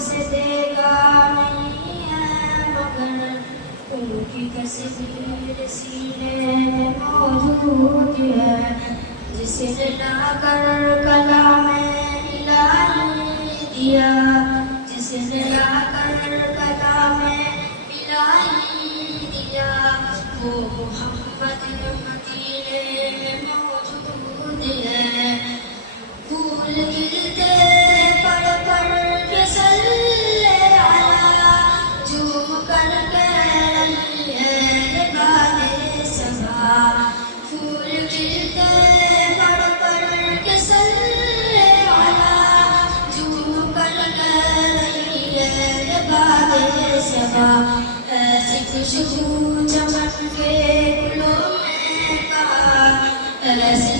سے دیکھا نہیں ہے مگر ان کی تصویر سینے میں موجود ہے، جس نے لا کر کلام الہی دیا، جس نے لا کر کلام الہی دیا، وہ محمد مدینے میں موجود ہے۔ پھول کھلتے پڑھ پڑھ کے صلی علی، جھوم کر کہہ رہی ہے یہ باد صبا۔ پھول کھلتے پڑھ پڑھ کے صلی علی، جھوم کر کہہ رہی ہے یہ باد صبا۔ ایسی خوشبو چمن کے گلوں میں کہاں، ایسی